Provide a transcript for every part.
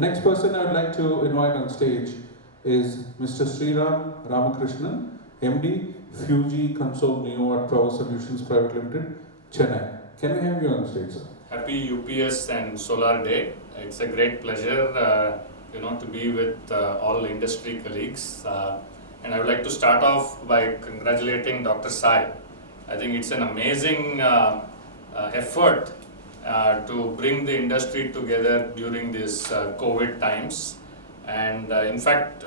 next person I would like to invite on stage is Mr. Sriram Ramakrishnan, MD, Fuji Console Neo at Power Solutions Private Limited, Chennai. Can we have you on stage, sir? Happy UPS and Solar Day. It's a great pleasure, to be with all industry colleagues. And I would like to start off by congratulating Dr. Sai. I think it's an amazing effort to bring the industry together during these COVID times. And in fact,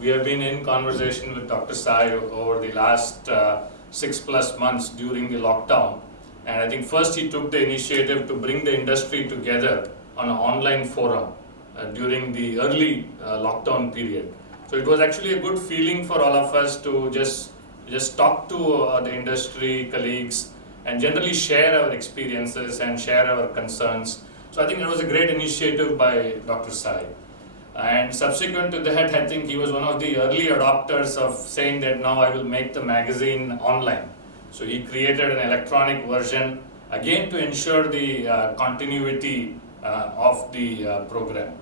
we have been in conversation with Dr. Sai over the last 6+ months during the lockdown. And I think first he took the initiative to bring the industry together on an online forum during the early lockdown period. So it was actually a good feeling for all of us to just talk to the industry colleagues and generally share our experiences and share our concerns. So I think it was a great initiative by Dr. Sai. And subsequent to that, I think he was one of the early adopters of saying that now I will make the magazine online. So he created an electronic version, again to ensure the continuity of the program.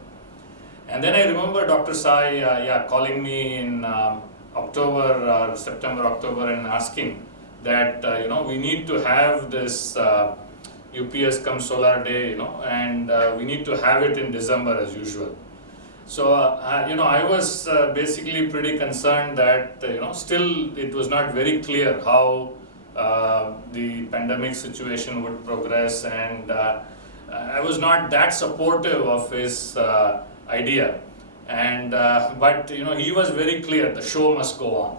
And then I remember Dr. Sai calling me in September, October, and asking that we need to have this UPS come Solar Day, and we need to have it in December as usual. So I was basically pretty concerned that still it was not very clear how the pandemic situation would progress, and I was not that supportive of his idea. And but he was very clear, the show must go on.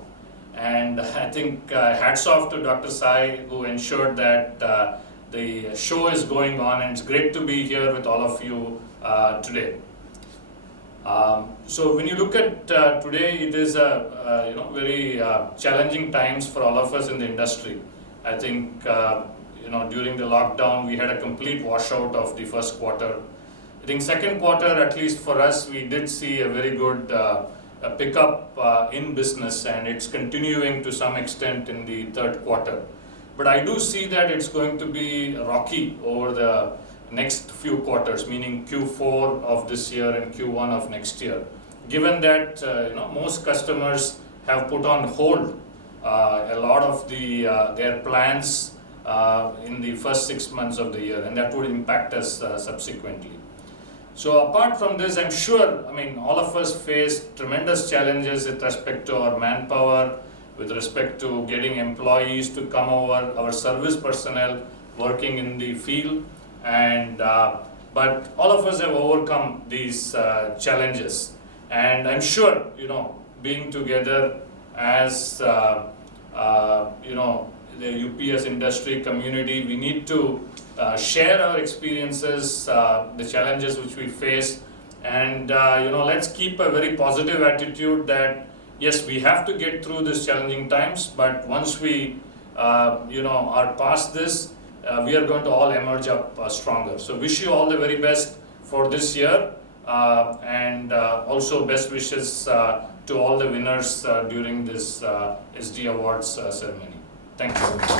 And I think hats off to Dr. Sai, who ensured that the show is going on, and it's great to be here with all of you today. So when you look at today, it is a very challenging times for all of us in the industry. I think during the lockdown we had a complete washout of the first quarter. I think second quarter, at least for us, we did see a very good pickup in business, and it's continuing to some extent in the third quarter. But I do see that it's going to be rocky over the next few quarters, meaning Q4 of this year and Q1 of next year, given that most customers have put on hold a lot of their plans in the first 6 months of the year, and that would impact us subsequently. So apart from this, I'm sure, all of us face tremendous challenges with respect to our manpower, with respect to getting employees to come over, our service personnel working in the field, and but all of us have overcome these challenges. And I'm sure, being together as the UPS industry community, we need to share our experiences, the challenges which we face, and let's keep a very positive attitude that yes, we have to get through these challenging times, but once we are past this, we are going to all emerge up stronger. So wish you all the very best for this year, and also best wishes to all the winners during this SD Awards ceremony. Thank you.